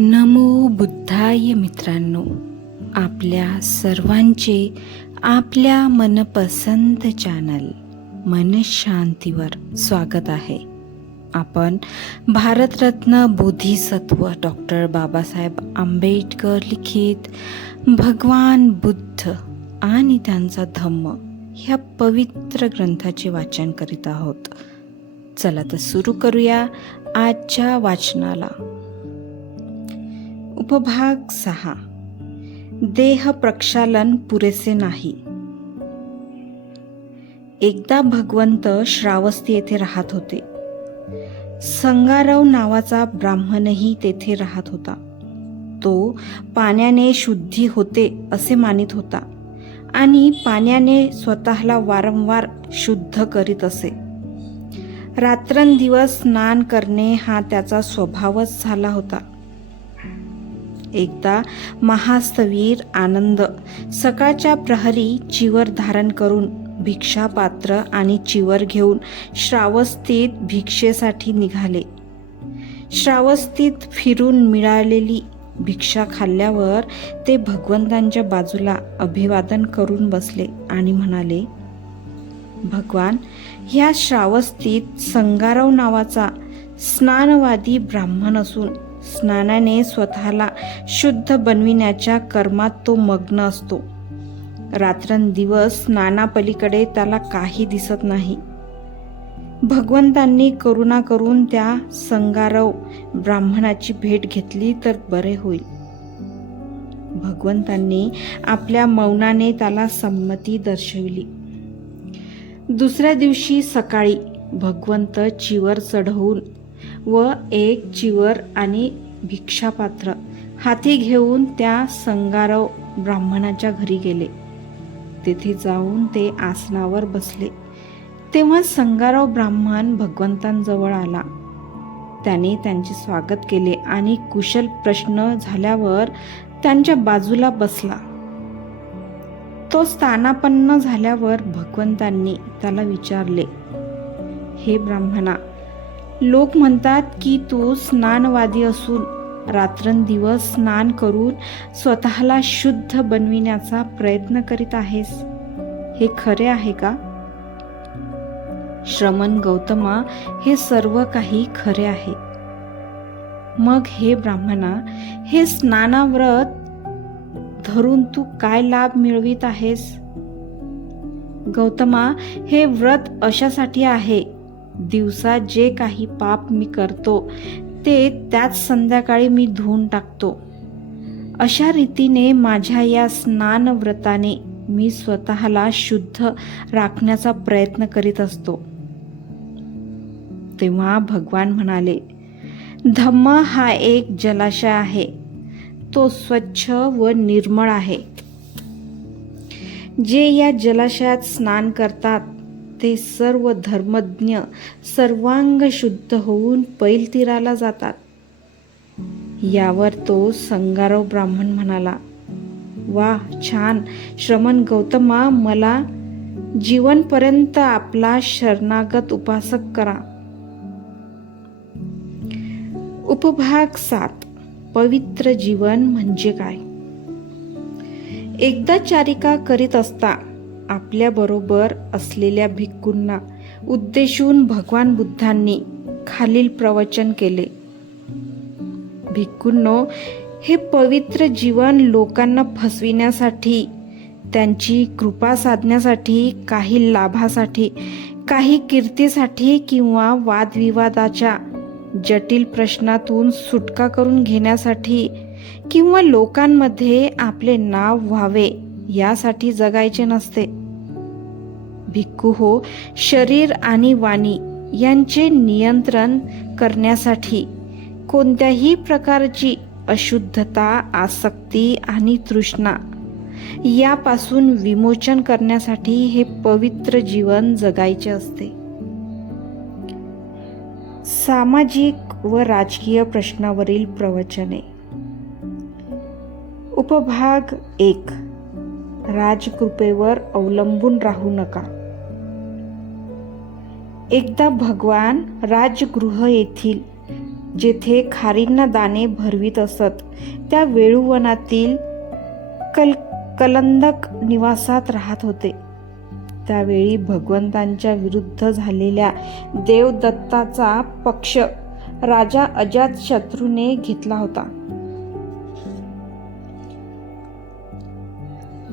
नमो बुद्धाय मित्रांनो, आपल्या सर्वांचे आपल्या मनपसंत चॅनल मनशांतीवर स्वागत आहे. आपण भारतरत्न बोधिसत्व डॉक्टर बाबासाहेब आंबेडकर लिखित भगवान बुद्ध आणि त्यांचा धम्म ह्या पवित्र ग्रंथाचे वाचन करीत आहोत. चला तर सुरू करूया आजच्या वाचनाला. उपभाग 6. देह प्रक्षालन पुरेसे नाही. एकदा भगवंत श्रावस्ती येथे राहत होते. संगारव नावाचा ब्राह्मणही तेथे राहत होता. तो पाण्याने शुद्धी होते असे मानित होता आणि पाण्याने स्वतःला वारंवार शुद्ध करीत असे. रात्रंदिवस स्नान करणे हा त्याचा स्वभावच झाला होता. एकदा महास्थवीर आनंद सकाळच्या प्रहरी चिवर धारण करून भिक्षापात्र आणि चिवर घेऊन श्रावस्तीत भिक्षेसाठी निघाले. श्रावस्तीत फिरून मिळालेली भिक्षा खाल्ल्यावर ते भगवंतांच्या बाजूला अभिवादन करून बसले आणि म्हणाले, भगवान, ह्या श्रावस्तीत संगारव नावाचा स्नानवादी ब्राह्मण असून स्नानाने स्वतःला शुद्ध बनविण्याच्या कर्मात तो मग्न असतो. रात्रंदिवस स्नानापलीकडे त्याला काही दिसत नाही. भगवंतांनी करुणा करून त्या संगारव ब्राह्मणाची भेट घेतली तर बरे होईल. भगवंतांनी आपल्या मौनाने त्याला संमती दर्शविली. दुसऱ्या दिवशी सकाळी भगवंत चिवर चढवून व एक चिवर आणि भिक्षापात्र हाती घेऊन त्या संगारव ब्राह्मणाच्या घरी गेले. तेथे जाऊन ते आसनावर बसले. तेव्हा संगारव ब्राह्मण भगवंतांजवळ आला. त्याने त्यांचे स्वागत केले आणि कुशल प्रश्न झाल्यावर त्यांच्या बाजूला बसला. तो स्थानापन्न झाल्यावर भगवंतांनी त्याला विचारले, हे ब्राह्मणा, लोक म्हणतात की तू स्नानवादी असून रात्रंदिवस स्नान करून स्वतःला शुद्ध बनविण्याचा प्रयत्न करीत आहेस. हे खरे आहे का? श्रमण गौतमा, हे सर्व काही खरे आहे. मग हे ब्राह्मणा, हे स्नानाव्रत धरून तू काय लाभ मिळवित आहेस? गौतमा, हे व्रत अशासाठी आहे, दिवसा जे काही पाप मी करतो ते त्याच संध्याकाळी मी धुवून टाकतो. अशा रीतीने माझ्या या स्नान व्रताने मी स्वतःला शुद्ध राखण्याचा प्रयत्न करीत असतो. तेव्हा भगवान म्हणाले, धम्म हा एक जलाशय आहे. तो स्वच्छ व निर्मळ आहे. जे या जलाशयात स्नान करतात ते सर्व धर्मज्ञ सर्वांग शुद्ध होऊन पैलतीराला जातात. यावर तो संगारव ब्राह्मण म्हणाला, वा, छान. श्रमण गौतमा, मला जीवनपर्यंत आपला शरणागत उपासक करा. उपभाग 7. पवित्र जीवन म्हणजे काय? एकदा चारिका करीत असता आपल्या बरोबर असलेल्या भिक्खूंना उद्देशून भगवान बुद्धांनी खालील प्रवचन केले. भिक्खूंनो, हे पवित्र जीवन लोकांना फसविण्यासाठी, त्यांची कृपा साधण्यासाठी, काही लाभासाठी, काही कीर्तीसाठी किंवा वादविवादाच्या जटिल प्रश्नातून सुटका करून घेण्यासाठी किंवा लोकांमध्ये आपले नाव व्हावे यासाठी जगायचे नसते. भिक्खू हो, शरीर आणि वाणी यांचे नियंत्रण करण्यासाठी, कोणत्याही प्रकारची अशुद्धता, आसक्ती आणि तृष्णा यापासून विमोचन करण्यासाठी हे पवित्र जीवन जगायचे असते. सामाजिक व राजकीय प्रश्नावरील प्रवचने. उपभाग 1. राजकृपेवर अवलंबून राहू नका. एकदा भगवान राजगृह येथील जेथे खारींना दाणे भरवीत असत त्या वेळुवनातील कलंदक निवासात राहत होते. त्यावेळी भगवंतांच्या विरुद्ध झालेल्या देवदत्ताचा पक्ष राजा अजातशत्रूने घेतला होता.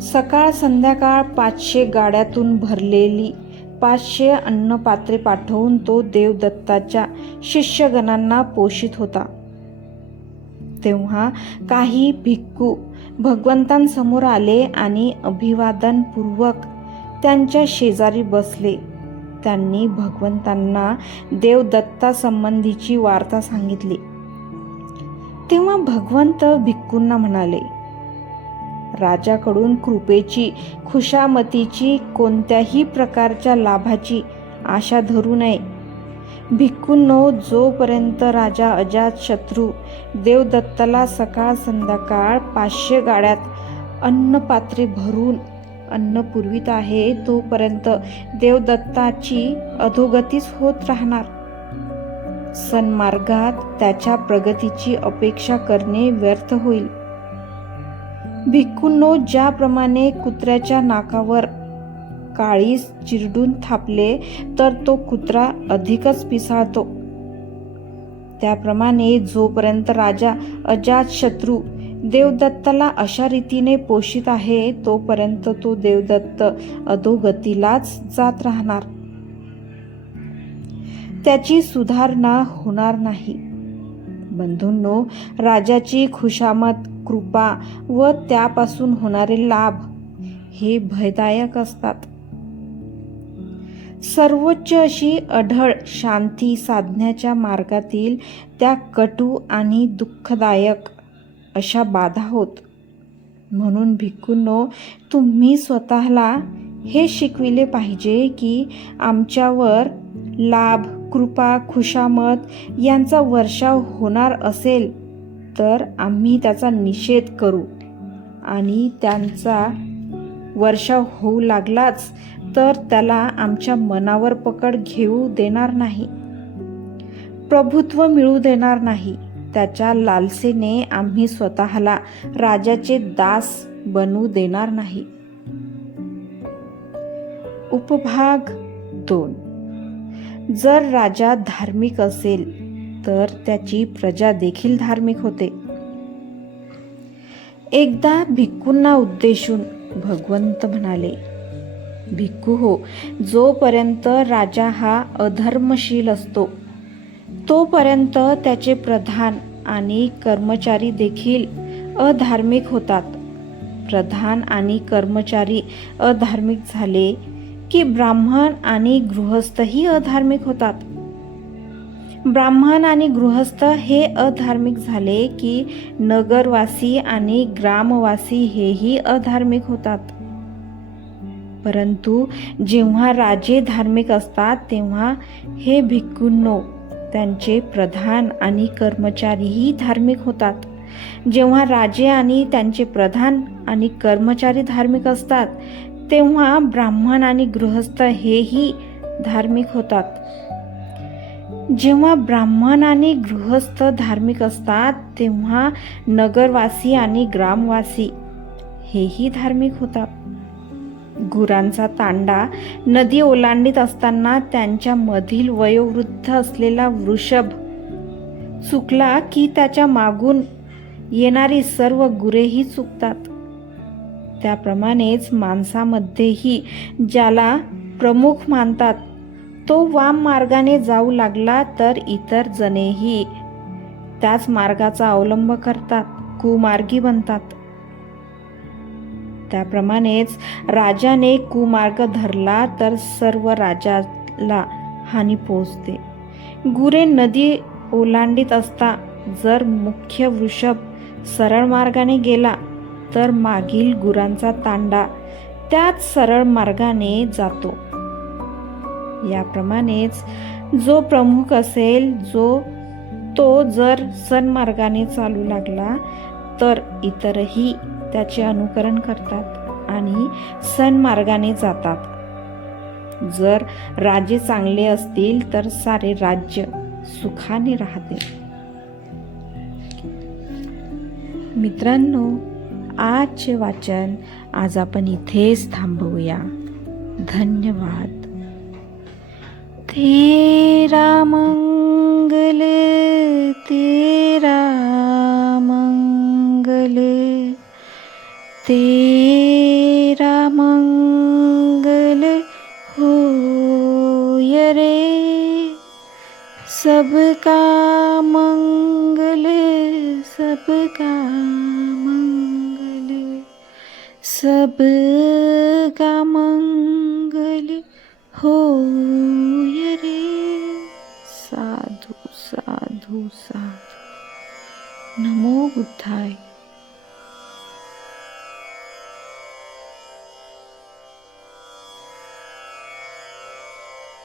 सकाळ संध्याकाळ 500 गाड्यातून भरलेली 500 अन्नपात्रे पाठवून तो देवदत्ताच्या शिष्यगणांना पोषित होता. तेव्हा काही भिक्खू भगवंतांसमोर आले आणि अभिवादनपूर्वक त्यांच्या शेजारी बसले. त्यांनी भगवंतांना देवदत्तासंबंधीची वार्ता सांगितली. तेव्हा भगवंत भिक्खूंना म्हणाले, राजाकडून कृपेची, खुशामतीची, कोणत्याही प्रकारच्या लाभाची आशा धरू नये. भिक्खूंनो, जोपर्यंत राजा अजातशत्रू देवदत्ताला सकाळ संध्याकाळ 500 गाड्यात अन्नपात्रे भरून अन्न पुरवित आहे, तोपर्यंत देवदत्ताची अधोगतीच होत राहणार. सन्मार्गात त्याच्या प्रगतीची अपेक्षा करणे व्यर्थ होईल. भिक्खूंनो, ज्याप्रमाणे कुत्र्याच्या नाकावर काळीज चिरडून थापले तर तो कुत्रा अधिकच पिसाळतो, त्याप्रमाणे जोपर्यंत राजा अजातशत्रू देवदत्ताला अशा रीतीने पोषित आहे तोपर्यंत तो देवदत्त अधोगतीलाच जात राहणार. त्याची सुधारणा होणार नाही. बंधूंनो, राजाची खुशामत, कृपा व त्यापासून होणारे लाभ हे भयदायक असतात. सर्वोच्च अशी अढळ शांती साधण्याच्या मार्गातील त्या कटू आणि दुःखदायक अशा बाधा होत. म्हणून भिक्खूंनो, तुम्ही स्वतःला हे शिकविले पाहिजे की आमच्यावर लाभ, कृपा, खुशामत यांचा वर्षाव होणार असेल तर आम्ही त्याचा निषेध करू आणि त्यांचा वर्षाव होऊ लागलाच तर त्याला आमच्या मनावर पकड घेऊ देणार नाही, प्रभुत्व मिळू देणार नाही. त्याच्या लालसेने आम्ही स्वतःला राजाचे दास बनवू देणार नाही. उपभाग 2. जर राजा धार्मिक असेल तर त्याची प्रजा देखील धार्मिक होते. एकदा भिक्खूंना उद्देशून भगवंत म्हणाले, भिक्खू हो, जोपर्यंत राजा हा अधर्मशील असतो तोपर्यंत त्याचे प्रधान आणि कर्मचारी देखील अधार्मिक होतात. प्रधान आणि कर्मचारी अधार्मिक झाले की ब्राह्मण आणि गृहस्थही अधार्मिक होतात. ब्राह्मण आणि गृहस्थ हे अधार्मिक झाले की नगरवासी आणि ग्रामवासी हेही अधार्मिक होतात. परंतु जेव्हा राजे धार्मिक असतात तेव्हा हे भिक्खूंनो, त्यांचे प्रधान आणि कर्मचारीही धार्मिक होतात. जेव्हा राजे आणि त्यांचे प्रधान आणि कर्मचारी धार्मिक असतात तेव्हा ब्राह्मण आणि गृहस्थ हेही धार्मिक होतात. जेव्हा ब्राह्मण आणि गृहस्थ धार्मिक असतात तेव्हा नगरवासी आणि ग्रामवासी हेही धार्मिक होतात. गुरांचा तांडा नदी ओलांडीत असताना त्यांच्या मधील वयोवृद्ध असलेला वृषभ चुकला की त्याच्या मागून येणारी सर्व गुरेही चुकतात. त्याप्रमाणेच माणसामध्येही ज्याला प्रमुख मानतात तो वाम मार्गाने जाऊ लागला तर इतर जणेही त्याच मार्गाचा अवलंब करतात, कुमार्गी बनतात. त्याप्रमाणेच राजाने कुमार्ग धरला तर सर्व राजाला हानी पोहोचते. गुरे नदी ओलांडीत असता जर मुख्य वृषभ सरळ मार्गाने गेला तर मागील गुरांचा तांडा त्याच सरळ मार्गाने जातो. याप्रमाणेच जो प्रमुख असेल तो जर सन्मार्गाने चालू लागला तर इतरही त्याचे अनुकरण करतात आणि सन्मार्गाने जातात. जर राजे चांगले असतील तर सारे राज्य सुखाने राहते. मित्रांनो, आजचे वाचन आज आपण इथेच थांबवूया. धन्यवाद. तेरा मंगल, तेरा मंगल, तेरा मंगल होय रे. सबका मंगल, सबका मंगल, सबका मंगल होय रे. साधू साधू साधू. नमो बुद्धाय.